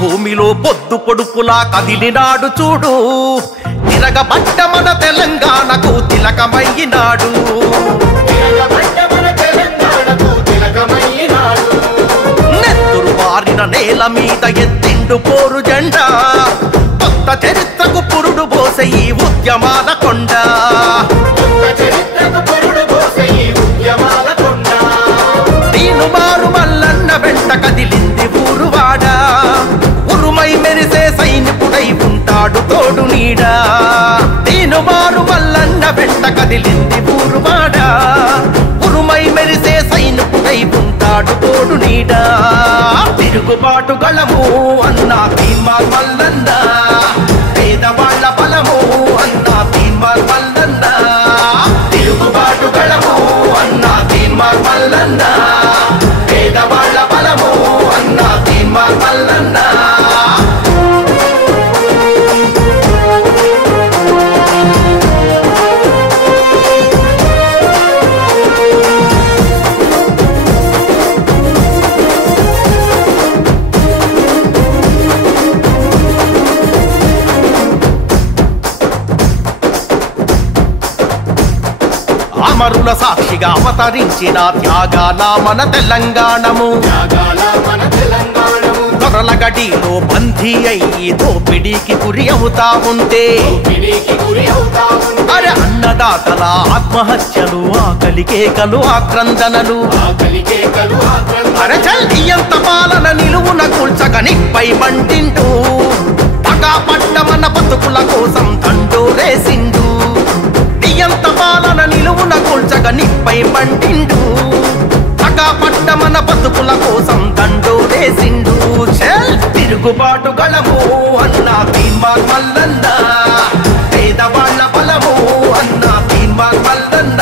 భూమిలో పొద్దు పొడుపులా కదిలినాడు చూడు, తిరగబడ్డ మన తెలంగాణకు తిలకమయ్యినాడు. నెత్తురు వారిన నేల మీద ఎత్తిండు పోరు జెండా, కొత్త చరిత్రకు పురుడు పోసే ఈ ఉద్యమాల కొండ. దీను మారు మల్లన్న వెంట కదిలింది ఊరువాడ, ఉరుమై మెరిసే సైనికుడై ఉంటాడు తోడు నీడ. దీను మారు మల్లన్న వెంట కదిలింది ఊరువాడ, ఉరుమై మెరిసే సైనికుడై ఉంటాడు తోడు నీడ. తిరుగుబాటు గళము అన్నా తీన్మార్ మల్లన్న, పేదవాళ్ల బలము అన్నా తీన్మార్ మల్లన్న. తిరుగుబాటు గళము అన్నా తీన్మార్ మల్లన్న, పేదవాళ్ల బలము అన్నా తీన్మార్ మల్లన్న. అమరుల సాక్షిగా అవతరించిన త్యాగాల మన తెలంగాణము, దొరల గడిలో బందీ అయ్యి దోపిడీకి గురి అవుతా ఉంటే, అరే అన్నదాతల ఆత్మహత్యలు, ఆకలి కేకలు, ఆక్రందనలు, అరే చల్లియంత పాలన నిలువున కూల్చక నిప్పై మంటింటూ, పగా పడ్డ మన బతుకుల కోసం దండోరేసిండు. ఎంత పాలన నిలువున కూల్చక నిప్పై మంటిండు, పగా పడ్డ మన బతుకుల కోసం దండోరేసిండు. తిరుగుబాటు గళము అన్నా తీన్మార్ మల్లన్న, పేదవాళ్ల బలము అన్నా తీన్మార్ మల్లన్న.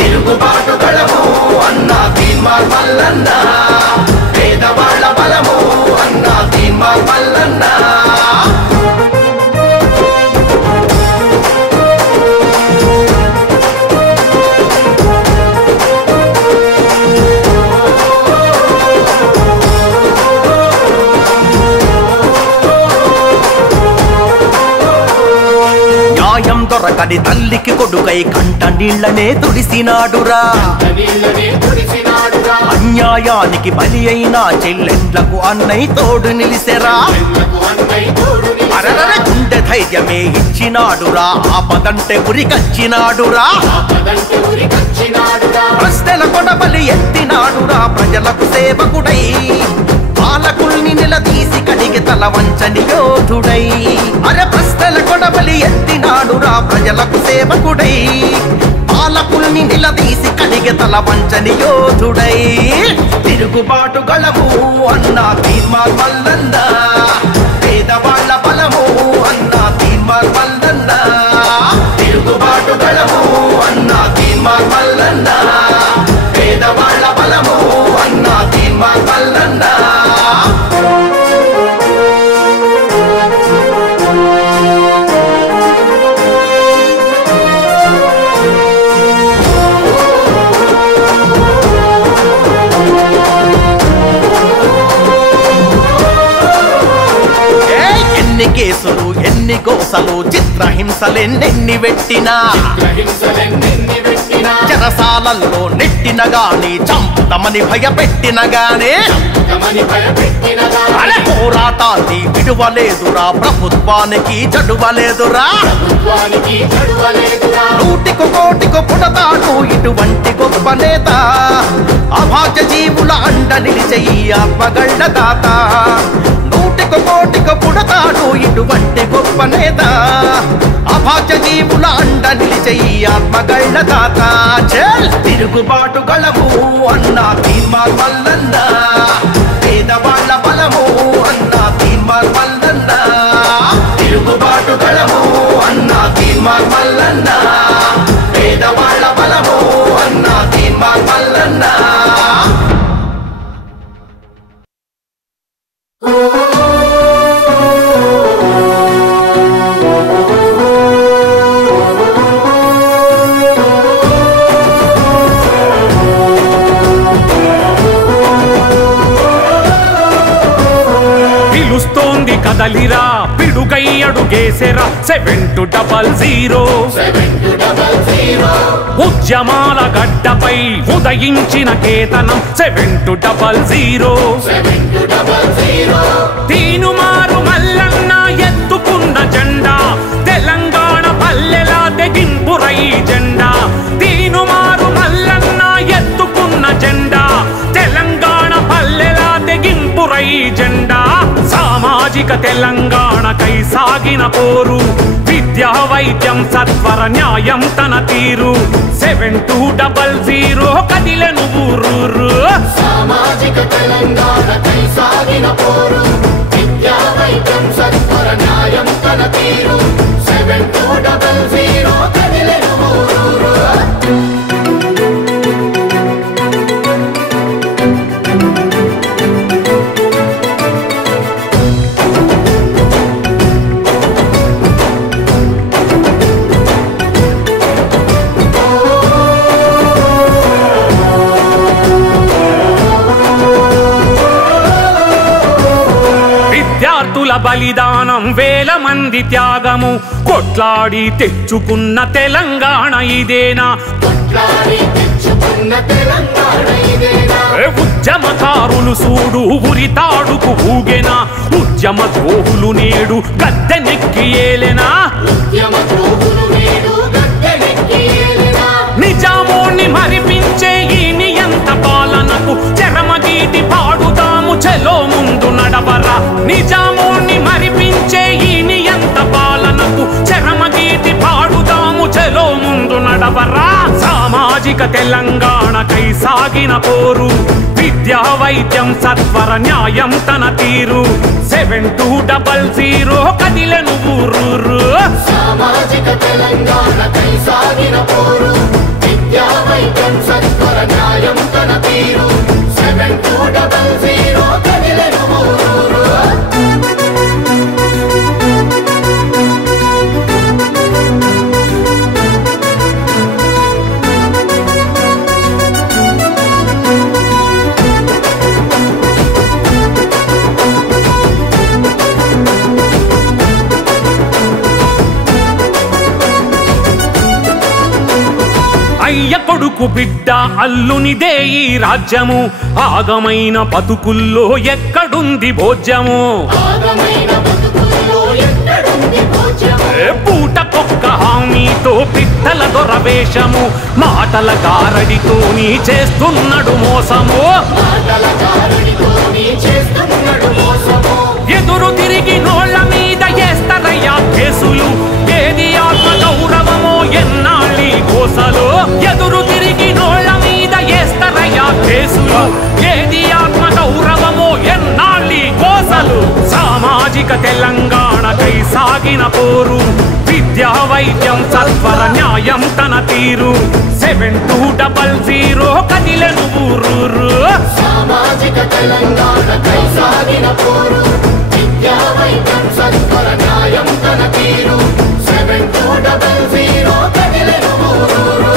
తిరుగుబాటు గళము అన్నా తీన్మార్ మల్లన్న, పేదవాళ్ల బలము అన్నా తీన్మార్ మల్లన్న. దొరకని తల్లికి కొడుకై కంట నీళ్లనే తుడిసినాడురా, అన్యాయానికి బలి అయినా చెల్లెండ్లకు అన్నై తోడు నిలిసెరా. అరరర గుండె ధైర్యమే ఇచ్చినాడురా, ఆపదంటే ఉరికచ్చినాడురా. ప్రశ్నల కొడబలి ఎత్తినాడురా, ప్రజలకు సేవకుడై పాలకుల్ని నిలదీసి కడిగి తల వంచని యోధుడై. అరే ప్రశ్నల కొడబలి ఎత్తినాడురా, ప్రజలకు సేవకుడై పాలకుల్ని నిలదీసి కడిగి తల వంచని యోధుడై. తిరుగుబాటు గళము అన్నా తీన్మార్ మల్లన్న, పేదవాళ్ల బలము అన్నా తీన్మార్ మల్లన్న. తిరుగుబాటు గళము అన్నా తీన్మార్ మల్లన్న, పేదవాళ్ల బలము అన్నా తీన్మార్ మల్లన్న. ఎన్ని కేసులు, ఎన్ని గోసలు, చిత్రహింసలెన్నెన్ని పెట్టినా, చెరసాలల్లో నెట్టిన గాని, చంపుతమని భయపెట్టిన గానే అరే పోరాటాన్ని విడువలేదురా, ప్రభుత్వానికి చడువలేదురా. నూటికి కోటికి పుడతాడు ఇటువంటి గొప్ప నేత, అభాగ్య జీవుల అండ నిలిచే ఆత్మగళ్ళ దాత. నూటికి కోటికి పుడతాడు ఇటువంటి గొప్ప నేత, అభాగ్య జీవుల అండ నిలిచే ఆత్మగళ్ళ దాత. తిరుగుబాటు గళము అన్నా తీన్మార్ మల్లన్న, పేదవాళ్ల బలము అన్నా తీన్మార్ మల్లన్న. తిరుగుబాటు గళము అన్నా తీన్మార్ మల్లన్న, పేదవాళ్ల బలము అన్నా తీన్మార్ మల్లన్న. పిలుస్తోంది కదలిరా పిడుగై అడుగేసెరా 7200 ఉద్యమాల గడ్డపై ఉదయించిన కేతనం 7200 తీనుమారు మల్లన్న ఎత్తుకున్న జెండా తెలంగాణ పల్లెలా తెగింపురై జెండా తీనుమారు మల్లన్న ఎత్తుకున్న జెండా తెలంగాణ పల్లెలా తెగింపురై జెండా సామాజిక తెలంగాణకై సాగిన పోరు విద్యా వైద్యం సత్వర న్యాయం తన తీరు 7200 కదిలెను ఊరూరు సామాజిక తెలంగాణకై సాగిన పోరు విద్యా వైద్యం సత్వర న్యాయం తన తీరు 7200 కదిలెను ఊరూరు బలిదానం వేల మంది త్యాగము కొట్లాడి తెచ్చుకున్న తెలంగాణ ఇదేనా ఉద్యమకారులు సూడు ఉరితాడుకు ఊగెనా ఉద్యమ ద్రోహులు నేడు గద్దెనెక్కి ఏలెనా నిజామోని మరిపించే ఈ నియంత పాలనకు చరమగీతి పాడుతాము చెలో ముందు నడవరా నిజామోని మరిపించే ఈ నియంత పాలనకు చరమగీతి పాడుతాము చెలో ముందు నడవరా సామాజిక తెలంగాణకై సాగిన పోరు విద్యా వైద్యం సత్వర న్యాయం తన తీరు 7200 కదిలెను ఊరూరు సామాజిక తెలంగాణకై సాగిన పోరు విద్యా వైద్యం సత్వర న్యాయం తన తీరు 7200 కదిలెను ఊరూరు అయ్య కొడుకు బిడ్డ అల్లునిదే ఈ రాజ్యము ఆగమైన బతుకుల్లో ఎక్కడుంది భోజ్యము పూటకొక్క హామీతో పిట్టల దొరవేషము మాటల గారడితో నీ చేస్తున్నాడు మోసము ఎదురు తిరిగి నోళ్ల మీద వేస్తారయ్యా కేసులు ఏది ఆత్మ గౌరవమో ఎన్నాళ్ళి కోసలు ఎదురు తిరిగి నోళ్ల మీద వేస్తారయ్యా కేసులు ఏది ఆత్మ గౌరవమో ఎన్నాళ్ళి కోసలు సామాజిక తెలంగాణకై సాగిన పోరు విద్యా వైద్యం సత్వర న్యాయం తన తీరు 7200 కదిలెను ఊరూరు సామాజిక తెలంగాణకై సాగిన పోరు విద్యా వైద్యం సత్వర న్యాయం తన తీరు 7200 కదిలెను ఊరూరు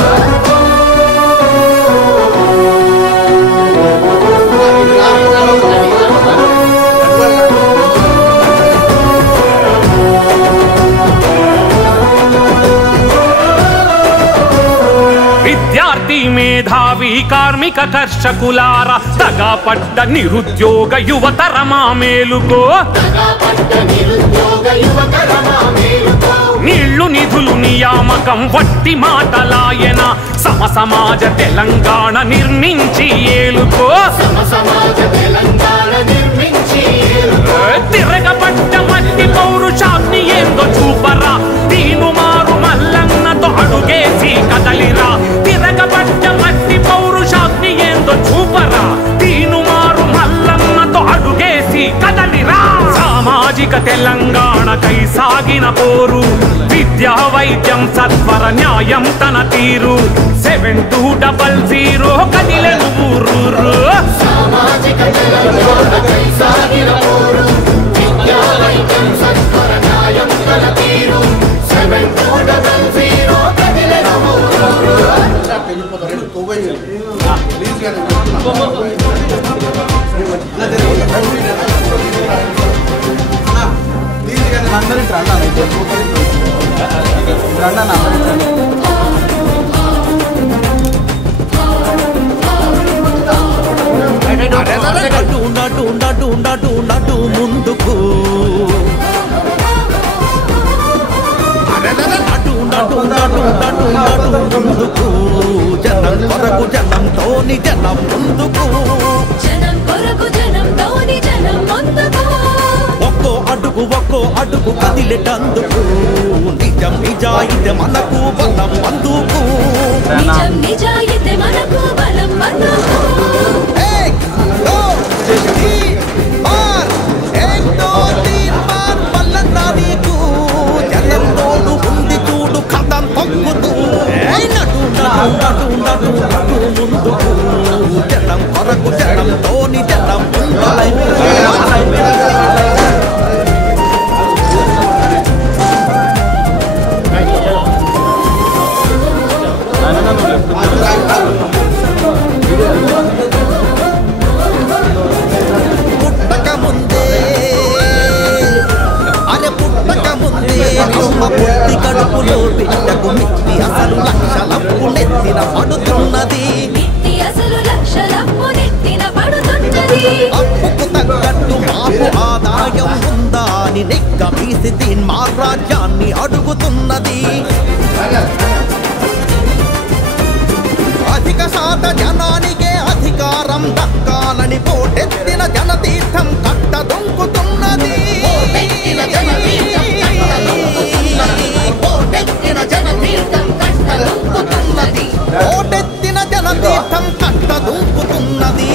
విద్యార్థి మేధావి కార్మిక కర్షకులార తగపడ్డ నిరుద్యోగ యువతరమా మేలుకో నీళ్లు నిధులు నియామకం వట్టి మాటలాయన సమసమాజ తెలంగాణ నిర్మించి ఏలుకో తిరగబడ్డ మట్టి పౌరుషాన్ని ఏందో చూపరా తీనుమారు మల్లన్నతో అడుగేసి కదలిరా తిరగబడ్డ మట్టి పౌరుషాన్ని ఏందో చూపరా తీనుమారు మల్లన్నతో అడుగేసి కదలిరా సామాజిక తెలంగాణకై సాగిన పోరు విద్యా వైద్యం సత్వర న్యాయం తన తీరు 7200 కదిలెను ఊరూరు సామాజిక తెలంగాణకై సాగిన పోరు విద్యా వైద్యం సత్వర న్యాయం తన తీరు 7200 కదిలెను ఊరూరు నడు నడు ముందుకు నడు నడు నడు నడు నడు ముందుకు జనం కొరకు జనంతోని జనం ముందుకు జనం కొరకు జనంతోని జనం ముందుకు ఒక్కో అడుగు కదిలేటందుకు నిజం నిజాయితీ మనకు బలం అందుకు నిజం నిజాయితీ మనకు బలం అందుకు జనం తోడు ఉంది చూడు కథం తొక్కుతూ నడు నడు నడు నడు ముందుకు జనం కొరకు జనంతోని జనం పుట్టక ముందే అమ్మ పుట్టి కడుపులో బిడ్డకు మిత్తి అసలు లక్షలప్పు నెత్తిన పడుతున్నది అప్పుకు తగ్గట్టు మాకు ఆదాయం ఉందా అని నెక్క వీసి మా రాజ్యాన్ని అడుగుతున్నది అధిక శాత జనానికే అధికారం దక్కాలని పోటెత్తిన జనతీర్థం కట్ట దొంకుతున్నది పోటెత్తిన జనతీర్థం కట్ట దొంకుతున్నది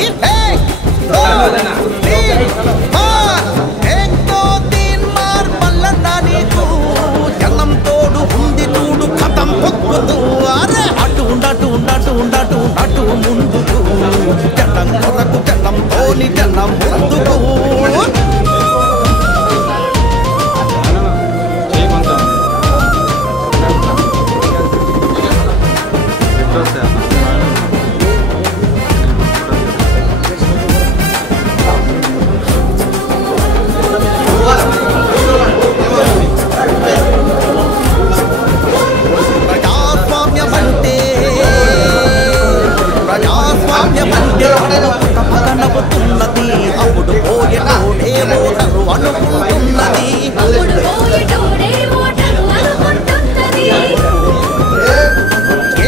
జనం తోడు ఉంది చూడు కథం పొక్కుతూ అరే అటు నటు నటు నటు నటు ముందుకు జనం కొరకు జనంతోని జనం ముందుకు నవ్వుతున్నది అప్పుడు పోయేటోడే ఓటరు అనుకుంటున్నది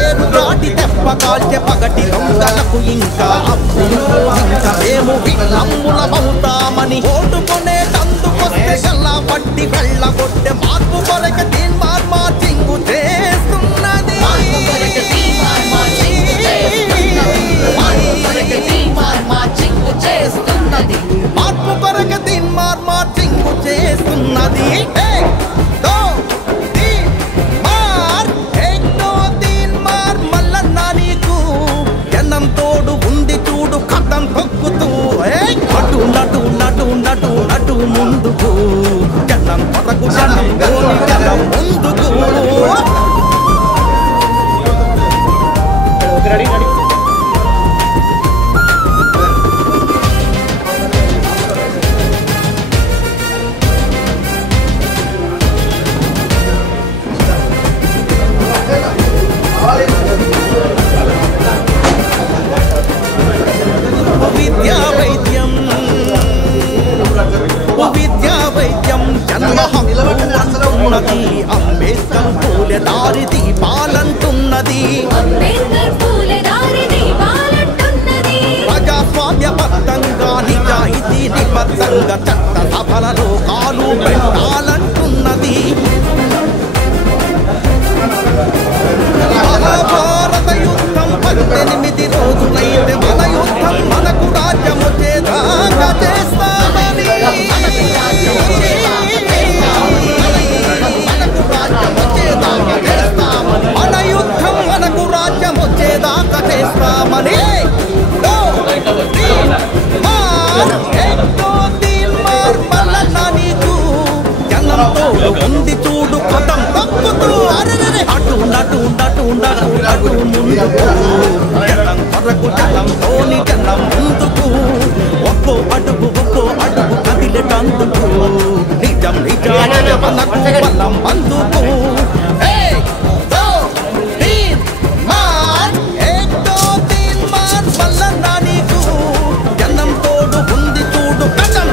ఏరు దాటి తెప్ప కాల్చె పగటి దొంగలకు ఇంకా అప్పులు ఇంకా మేము విలమ్ములమవుతామని ఓటుకొనేటందుకొస్తే గల్లా పట్టి వెళ్ళగొట్టె మార్పు కొరకు తీన్మార్ మార్చింగు చేస్తున్నది మార్పు కొరకు తీన్మార్ మార్చింగు చేస్తున్నది జనం తోడు ఉంది చూడు కథం తొక్కుతూ అటు నటు నటు నటు నటు ముందుకు జనం కొరకు జనం జనం ముందుకు విద్యా వైద్యం జన్మ హక్కు అంటున్నది అంబేద్కర్ పూలే దారి దీపాలంటున్నది ప్రజాస్వామ్యబద్ధంగా నిజాయితీ నిబద్ధంగా చట్ట సభలలో కాలు పెట్టాలంటున్నది మహాభారత యుద్ధం 18 రోజులైతే మన యుద్ధం మనకు రాజ్యము చేదాకా చేస్తామని మన యుద్ధం మనకు రాజ్యం వచ్చేదాకా చేస్తామని జనంతో ఉంది చూడు కథం తప్పుతూ అటు నటు నటు నటు నటు ముందుకు జనం కొరకు జనంతోని జనం ముందుకు ఒక్కో అడుగు కదిలేటందుకు నిజం నిజాయితీ మనకు బలం అందుకు జనం తోడు ఉంది చూడు కథం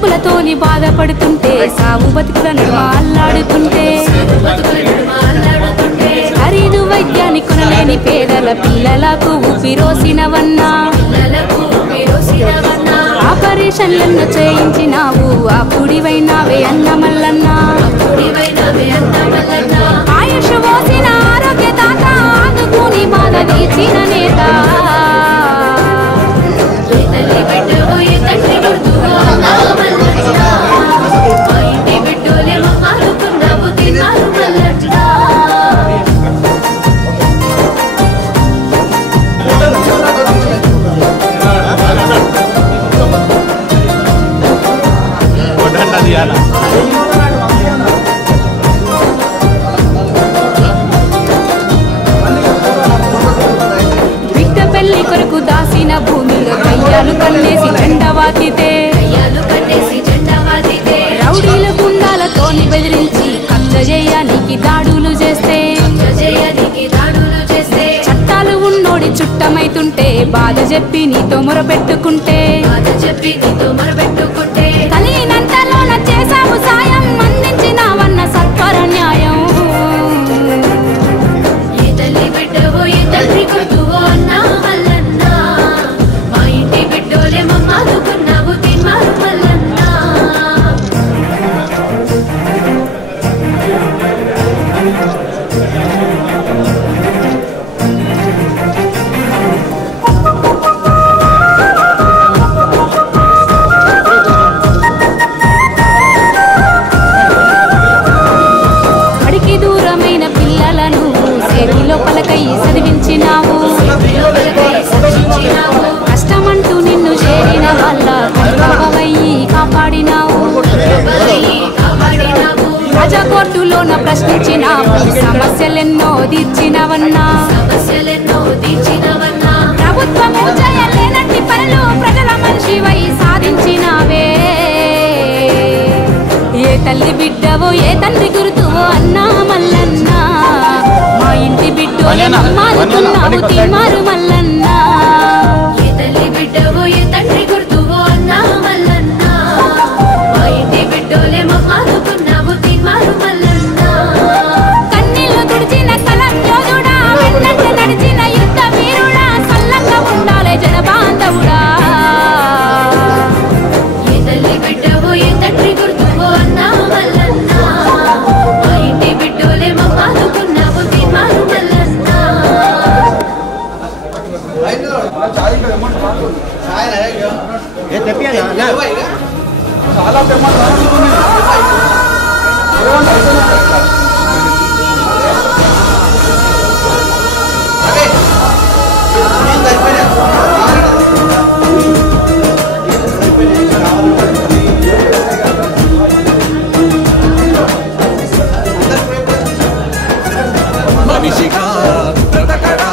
జబ్బులతోని బాధపడుతుంటే సాగు బతుకుల నడుమ అల్లాడుతుంటే ఖరీదు వైద్యాన్ని కొనలేని పేదల పిల్లలకు ఊపిరోసినవన్నా ఆపరేషన్లను చేయించినావు అప్పుడివైనావే అన్న మల్లన్నా ఆయుష్ పోసిన ఆరోగ్య దాత ఆదుకుని బాధ తీర్చిన నేత బిడ్డ పెళ్లి కొరకు దాసిన భూమిలో కయ్యాలు కన్నేసి జెండవాతితే రౌడీల గుండాలతోని బెదిరించి కబ్జ చేయడానికి దాడులు చేస్తే చట్టాలు ఉన్నోడి చుట్టమైతుంటే బాధ చెప్పి నీతో మొరపెట్టుకుంటే కలిగినంతలోన చేసావు సాయం అందించినావన్న సత్వర న్యాయం లోపలకై చదివించినావు కష్టమంటూ నిన్ను చేరిన వాళ్ళ కనుకవయ్యి కాపాడినావు ప్రజా కోర్టులోన ప్రశ్నించినావు సమస్యలెన్నో తీర్చినవన్నా ప్రభుత్వము చేయలేనట్టి పనులు ప్రజల మనిషివై సాధించినావే ఏ తల్లి బిడ్డవో ఏ తండ్రి గుర్తువో అన్నా మల్లన్నా మా ఇంటి బిడ్డోలే మారుతున్నావు తీమారు మల్లన్నా ఏ తల్లి బిడ్డవో ఏ తండ్రి గుర్తువో అన్నా మల్లన్నా మా ఇంటి బిడ్డోలే మారుతున్నావు తీమారు మల్లన్నా కన్నీళ్లు తుడిచిన కలం యోధుడా వెన్నంట నడిచిన యుద్ధ వీరుడా సల్లంగా ఉండాలే జనబాంధవుడా ఏ తల్లి బిడ్డవో ఏ తండ్రి గుర్తువో అన్నా మల్లన్నా మా ఇంటి బిడ్డోలే మారుతున్నావు తీమారు మల్లన్నా చాలా మనిషిగా బ్రతకరా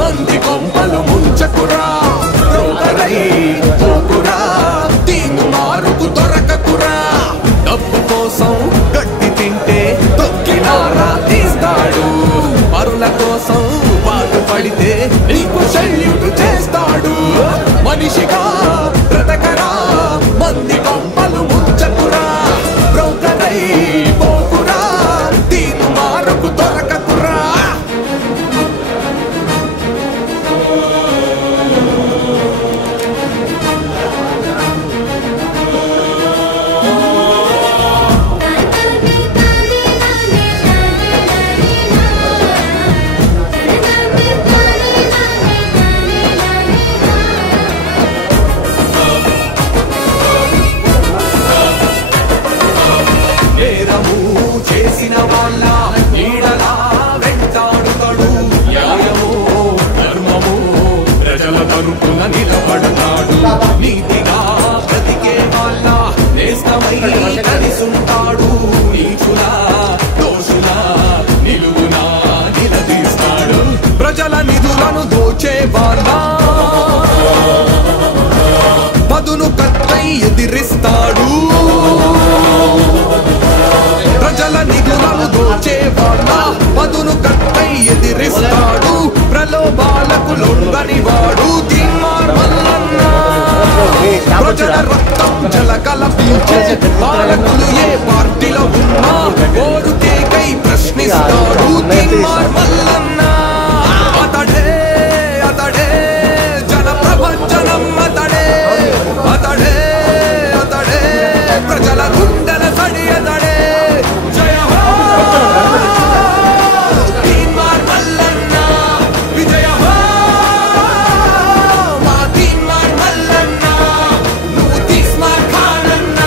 మంది కొంపలు ముంచకురా రోగరై పోకురా దీను మారుకు దొరకకురా డబ్బు కోసం గట్టి తింటే తొక్కినారా తీస్తాడు పరుల కోసం పాటు పడితే నీకు శల్యుడు చేస్తాడు మనిషిగా బ్రతకరా మంది కొంపలు ముంచకురా రోగరై పోకురా దీను మారుకు దొరకకురా నేరము చేసిన వాళ్ళ నీడలా వెంటాడుతాడు న్యాయము ధర్మము ప్రజల తరపున నిలబడతాడు నీతిగా బ్రతికే వాళ్ళ నేస్తమై కలిసుంటాడు నీచుల దోషుల నిలువునా నిలదీస్తాడు ప్రజల నిధులను దోచే వాళ్ళ పదును కత్తై ఎదిరిస్తాడు ప్రజల నిధులను దోచే పిలిచే పాలకులు ఏ పార్టీలో ఉన్నా ఓరుకేకై ప్రశ్నిస్తాడు తీన్మార్ మల్లన్న. అతడే అతడే జన ప్రపంచనం అతడే అతడే అతడే ప్రజల గుండెల సడి అతడే. జయ హో తీన్మార్ మల్లన్న విజయ హో మా తీన్మార్ మల్లన్న నువ్వు తీస్మార్ ఖానన్న.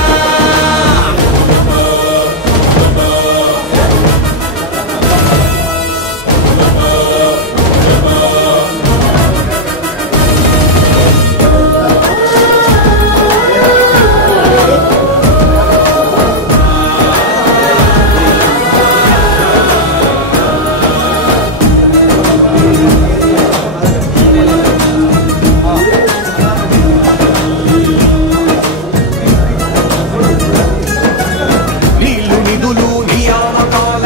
నీళ్లు నిధులు నియామకాల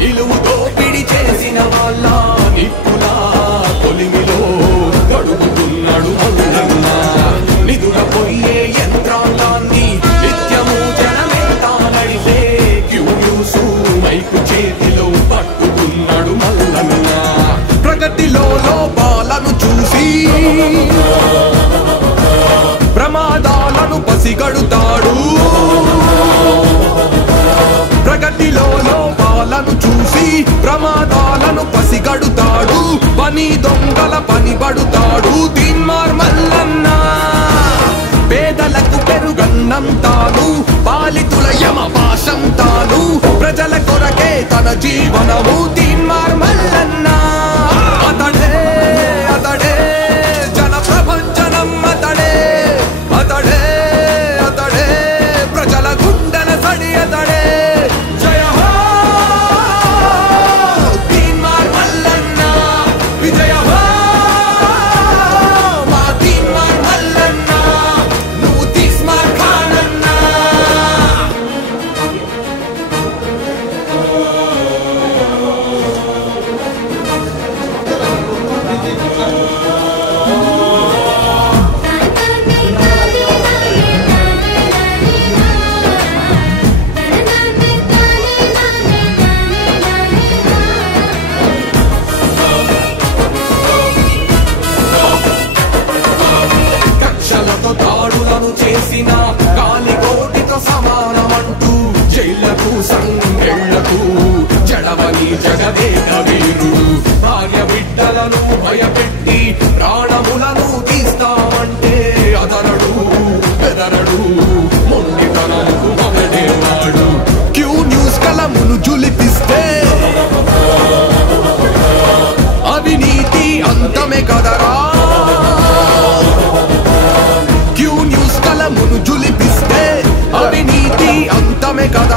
నిలువు దోపిడి చేసిన వాళ్ళ నిప్పులా కొలిమిలో గడుపుతున్నాడు మల్లన్న. నిధుల పొయ్యే యంత్రాంగాన్ని నిత్యము జనమెంతా నడిపే క్యూన్యూసు మైకు చేతిలో పట్టుకున్నాడు మల్లన్న. ప్రగతిలో లోపాలను చూసి ప్రమాదాలను పసిగడుతాడు. ప్రగతిలో లోపాలను చూసి ప్రమాదాలను పసిగడుతాడు. పని దొంగల పని పడుతాడు తీన్మార్ మల్లన్న. పేదలకు పెరుగన్నం తాను పాలితుల యమ పాశం తాను ప్రజల కొరకే తన జీవనము తీన్మార్ మల్లన్న. అతడే అతడే జన ప్రపంచనం అతడే అతడే అతడే ప్రజల గుండెల సడి అతడే. జయ హో తీన్మార్ మల్లన్న విజయ హో మా తీన్మార్ మల్లన్న నువ్వు తీస్మార్ ఖానన్న. కక్షలతో దాడులను చేసిన గాలికోటితో సమానమంటూ జైళ్లకు సంగెళ్లకు జడవని జగదేక వీరుడు. భార్య బిడ్డలను భయపెట్టి ప్రాణములను తీస్తామంటే అదరడు బెదరడు మొండితనముకు మొదడేవాడు. క్యూ న్యూస్ కలమును జులిపిస్తే అవినీతి అంతమే కదరా. క్యూ న్యూస్ కలమును జులిపిస్తే అవినీతి అంతమే కదా.